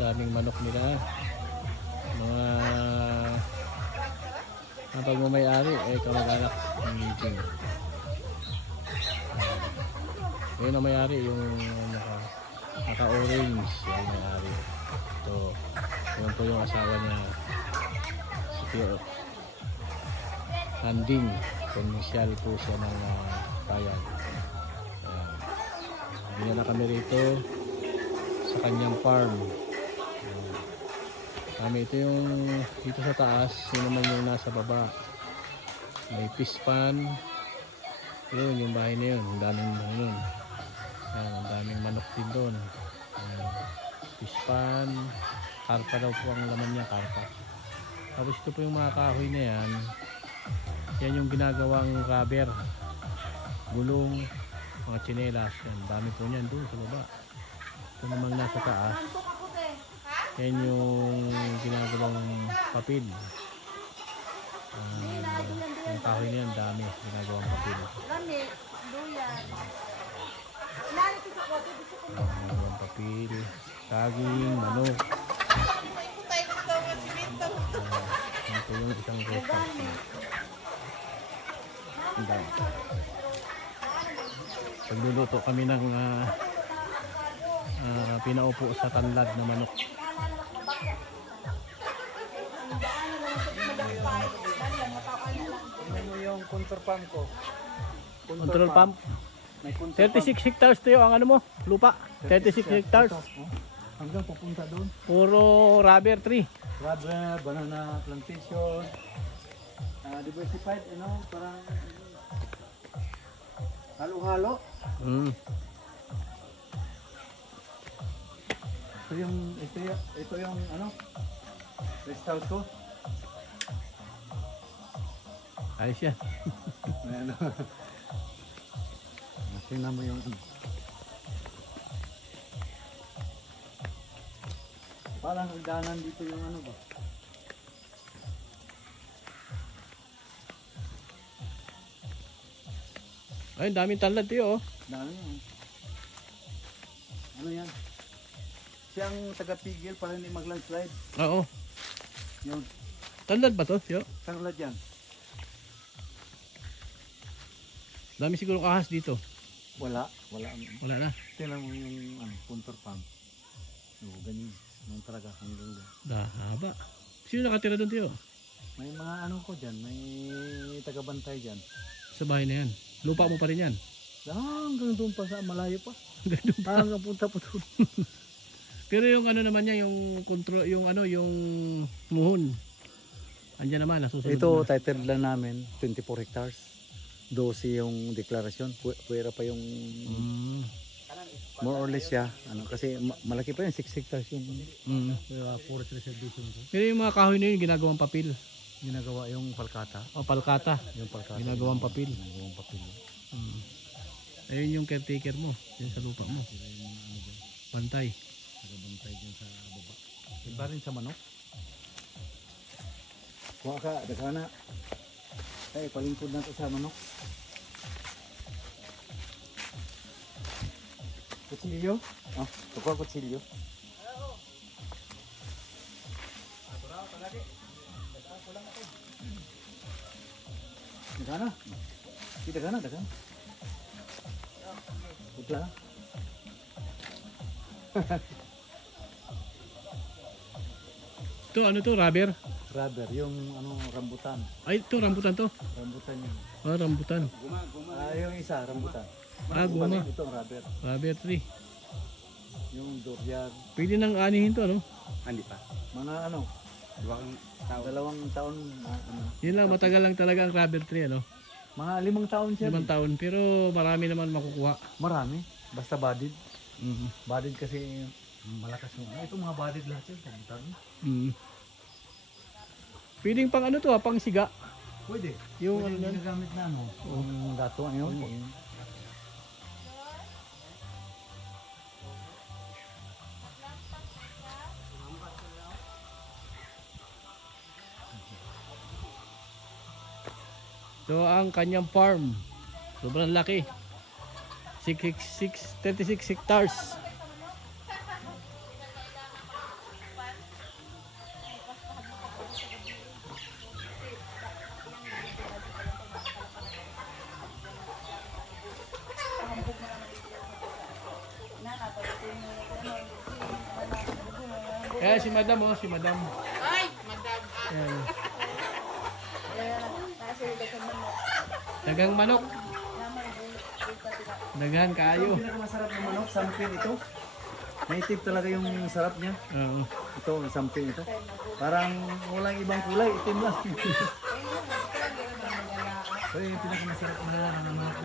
daming manok nila. Mga ang pagmamayari ay kamag-anak ng meeting. Ayun ang may-ari, yung naka-orange, yung may-ari. Ito, yun po yung asawa niya, si Tio Landing. Konsyal po siya ng bayan. Hindi na kami rito sa kanyang farm. Kami ito yung dito sa taas, yun naman yung nasa baba. May fish pan. Yun yung bahay na yun, ang daming yun. Yan, ang daming manok din doon. Fish pan, karpa daw po ang laman niya, karpa. Tapos ito po yung mga kahoy na yan. Yan yung ginagawang rubber, gulong, mga tsinelas. Yan, dami po niyan doon sa baba. Ito namang nasa taas. Yan yung ginagawang papel. Yung kahoy na yan, dami ginagawang papel. Ginagawang papel, saging, manok. Yan po yung isang rosa. Pagluluto kami ng pinaupo sa tanlad na manok. Ano yung control pump ko? Control pump. May control 36 hectares to yung ang ano mo, lupa. 36 hectares. Hanggang papunta doon. Puro rubber tree. Rubber, banana plantation. Diversified, parang halo-halo. Ito yung rest house ko. Ayos yan. Tingnan mo yung parang hagdanan dito yung ba? Ay, daming tanlad tiyo, oh. Dami yan. Ano yan? Siyang taga-pigil para hindi mag-landslide. Oo. Yung Tanlad ba to, tiyo? tanglad yan. Dami siguro ahas dito. Wala. Wala na. Tingnan mo yung contour pump. Ganyan. Ganyan talaga hanggang doon. Haba. Sino nakatira doon, tiyo? May mga ko dyan. May taga-bantay dyan. Sa bahay na yan. Lupa mo pa rin yan. Hanggang doon pa sa malayo pa. Ganun pa. Hanggang punta po doon. Pero yung ano naman niya, yung control, yung muhon. Andiyan naman, nasusunod Ito, na. title lang namin, 24 hectares. 12 yung deklarasyon. Puwera pa yung more or less siya. Kasi malaki pa yun, 6 hectares yung forest reservation ko. Pero yung mga kahoy na yun, ginagawang papel. Ginagawa yung palkata. O palkata. Yung palkata. Ginagawang papel. Ginagawang papel. Ayun yung caretaker mo, yun sa lupa mo. Bantay. Nagabantay dyan sa baba. Iba rin sa manok. Kuha ka, daka na. Ay, palingkod na ito sa manok. Kutsilyo? Kuha kutsilyo. Daka na. Daka na, daka na. Putla na. Ito, ano to, rubber? Rubber, yung rambutan. Ay, ito, rambutan to. Rambutan yun. Rambutan. Yung isa, rambutan. Guma. Ito ang rubber. Rubber tree. Yung durian. Pwede nang anihin to, ano? Hindi pa. Mga dalawang taon. Yun lang, matagal lang talaga ang rubber tree, ano? Mga 5 taon siya. 5 taon, pero marami naman makukuha. Marami. Basta badid. Badid kasi malakas yung ito mga badid lahat yun. Pwedeng pang ano to, pang siga. Pwede. Yung Pwede ano ginagamit na yung gato. So ang kanyang farm, sobrang laki. 36 hectares. Kaya si madam oh, si madam. Ay, madam. Yan. Kasi dagang manok. Dagang manok. Naman Daghan Ito kayo. ang pinakamasarap ng manok, sampin ito. Native talaga yung sarap niya. Oo. Ito, sampin ito. Parang walang ibang kulay, itim lang. So yung pinakamasarap na manok.